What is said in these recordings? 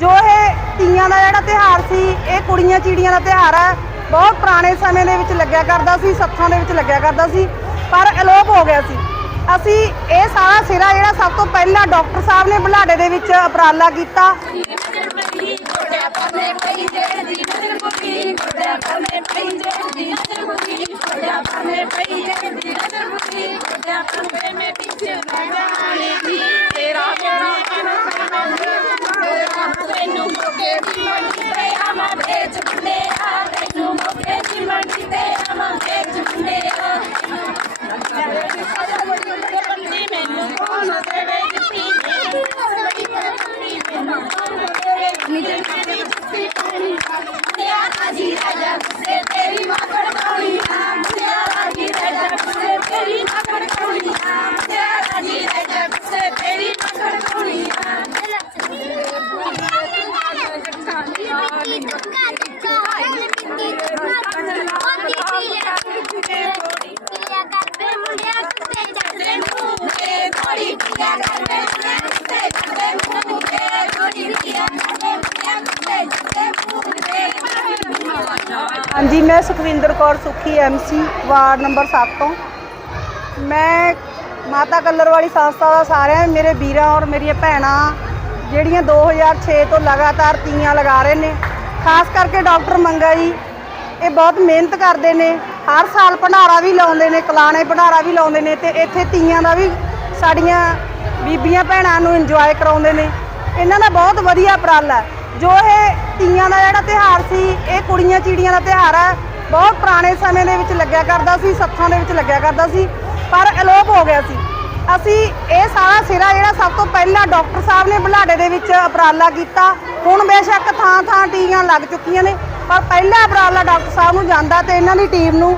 ਜੋ ਇਹ ਤੀਆਂ ਦਾ ਜਿਹੜਾ ਤਿਹਾਰ ਸੀ, ਇਹ ਕੁੜੀਆਂ ਚਿੜੀਆਂ ਦਾ ਤਿਹਾਰ ਹੈ। ਬਹੁਤ ਪੁਰਾਣੇ ਸਮੇਂ ਦੇ ਵਿੱਚ ਲੱਗਿਆ ਕਰਦਾ ਸੀ, ਸੱਥਾਂ ਦੇ ਵਿੱਚ ਲੱਗਿਆ ਕਰਦਾ ਸੀ, ਪਰ ਅਲੋਪ ਹੋ ਗਿਆ ਸੀ। ਅਸੀਂ ਇਹ ਸਾਰਾ ਸਿਰਾ ਜਿਹੜਾ ਸਭ ਤੋਂ ਪਹਿਲਾਂ ਡਾਕਟਰ ਸਾਹਿਬ ਨੇ ਬੁਲਾਡੇ ਦੇ ਵਿੱਚ ਉਪਰਾਲਾ ਕੀਤਾ। ਤੇ ਤੇਰੀ ਮਾਂ ਤੇਰੀ ਮਾਂ। ਹਾਂਜੀ, ਮੈਂ ਸੁਖਵਿੰਦਰ ਕੌਰ ਸੁਖੀ ਐਮਸੀ ਵਾਰਡ ਨੰਬਰ 7 ਤੋਂ। ਮੈਂ ਮਾਤਾ ਕਲਰ ਵਾਲੀ ਸੰਸਥਾ ਦਾ ਸਾਰਿਆਂ, ਮੇਰੇ ਵੀਰਾਂ ਔਰ ਮੇਰੀਆਂ ਭੈਣਾਂ, ਜਿਹੜੀਆਂ 2006 ਤੋਂ ਲਗਾਤਾਰ ਤੀਆਂ ਲਗਾ ਰਹੇ ਨੇ। ਖਾਸ ਕਰਕੇ ਡਾਕਟਰ ਮੰਗਾ ਜੀ, ਇਹ ਬਹੁਤ ਮਿਹਨਤ ਕਰਦੇ ਨੇ। ਹਰ ਸਾਲ ਭੰਡਾਰਾ ਵੀ ਲਾਉਂਦੇ ਨੇ, ਕਲਾਣੇ ਭੰਡਾਰਾ ਵੀ ਲਾਉਂਦੇ ਨੇ ਤੇ ਇੱਥੇ ਤੀਆਂ ਦਾ ਵੀ ਸਾਡੀਆਂ ਬੀਬੀਆਂ ਭੈਣਾਂ ਨੂੰ ਇੰਜੋਏ ਕਰਾਉਂਦੇ ਨੇ। ਇਹਨਾਂ ਦਾ ਬਹੁਤ ਵਧੀਆ ਉਪਰਾਲਾ ਹੈ। ਜੋ ਇਹ ਤੀਆਂ ਦਾ ਜਿਹੜਾ ਤਿਹਾਰ ਸੀ, ਇਹ ਕੁੜੀਆਂ ਚਿੜੀਆਂ ਦਾ ਤਿਹਾਰ ਹੈ ਬਹੁਤ ਪੁਰਾਣੇ ਸਮੇਂ ਦੇ ਵਿੱਚ ਲੱਗਿਆ ਕਰਦਾ ਸੀ, ਸੱਥਾਂ ਦੇ ਵਿੱਚ ਲੱਗਿਆ ਕਰਦਾ ਸੀ, ਪਰ ਅਲੋਪ ਹੋ ਗਿਆ ਸੀ। ਅਸੀਂ ਇਹ ਸਾਰਾ ਸਿਰਾ ਜਿਹੜਾ ਸਭ ਤੋਂ ਪਹਿਲਾਂ ਡਾਕਟਰ ਸਾਹਿਬ ਨੇ ਬੁਲਾਡੇ ਦੇ ਵਿੱਚ ਉਪਰਾਲਾ ਕੀਤਾ, ਹੁਣ ਬੇਸ਼ੱਕ ਥਾਂ ਥਾਂ ਟੀਆਂ ਲੱਗ ਚੁੱਕੀਆਂ ਨੇ, ਪਰ ਪਹਿਲਾ ਉਪਰਾਲਾ ਡਾਕਟਰ ਸਾਹਿਬ ਨੂੰ ਜਾਂਦਾ ਤੇ ਇਹਨਾਂ ਦੀ ਟੀਮ ਨੂੰ,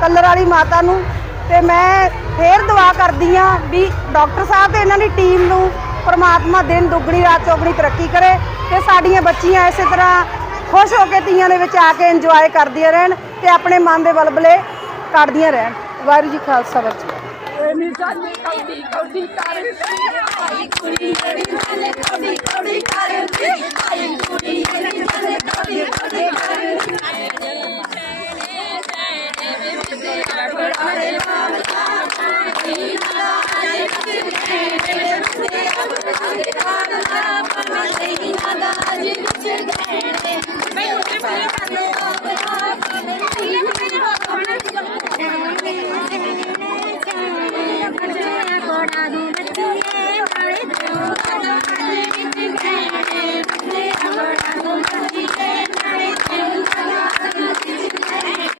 ਕੱਲਰ ਵਾਲੀ ਮਾਤਾ ਨੂੰ, ਤੇ ਮੈਂ ਫੇਰ ਦੁਆ ਕਰਦੀ ਆ ਵੀ ਡਾਕਟਰ ਸਾਹਿਬ ਤੇ ਇਹਨਾਂ ਦੀ ਟੀਮ ਨੂੰ ਪਰਮਾਤਮਾ ਦਿਨ ਦੁੱਗਣੀ, ਰਾਤ ਚੌਗਣੀ ਤਰੱਕੀ ਕਰੇ ਤੇ ਸਾਡੀਆਂ ਬੱਚੀਆਂ ਇਸੇ ਤਰ੍ਹਾਂ ਖੁਸ਼ ਹੋ ਕੇ ਤੀਆਂ ਦੇ ਵਿੱਚ ਆ ਕੇ ਇੰਜੋਏ ਕਰਦੀਆਂ ਰਹਿਣ ਤੇ ਆਪਣੇ ਮਨ ਦੇ ਬਲਬਲੇ ਕੱਢਦੀਆਂ ਰਹਿਣ। ਵਾਹਿਗੁਰੂ ਜੀ ਖਾਲਸਾ, ਵਾਹਿਗੁਰੂ ਨੀ ਜਾਨੀ ਕੌਡੀ ਕੌਡੀ ਕਰ। ਕੁੜੀ ਜਿਹੜੀ ਨਾਲੇ ਕੌਡੀ ਕੌਡੀ ਕਰ। Ajit Baba, Ajit Baba, Ajit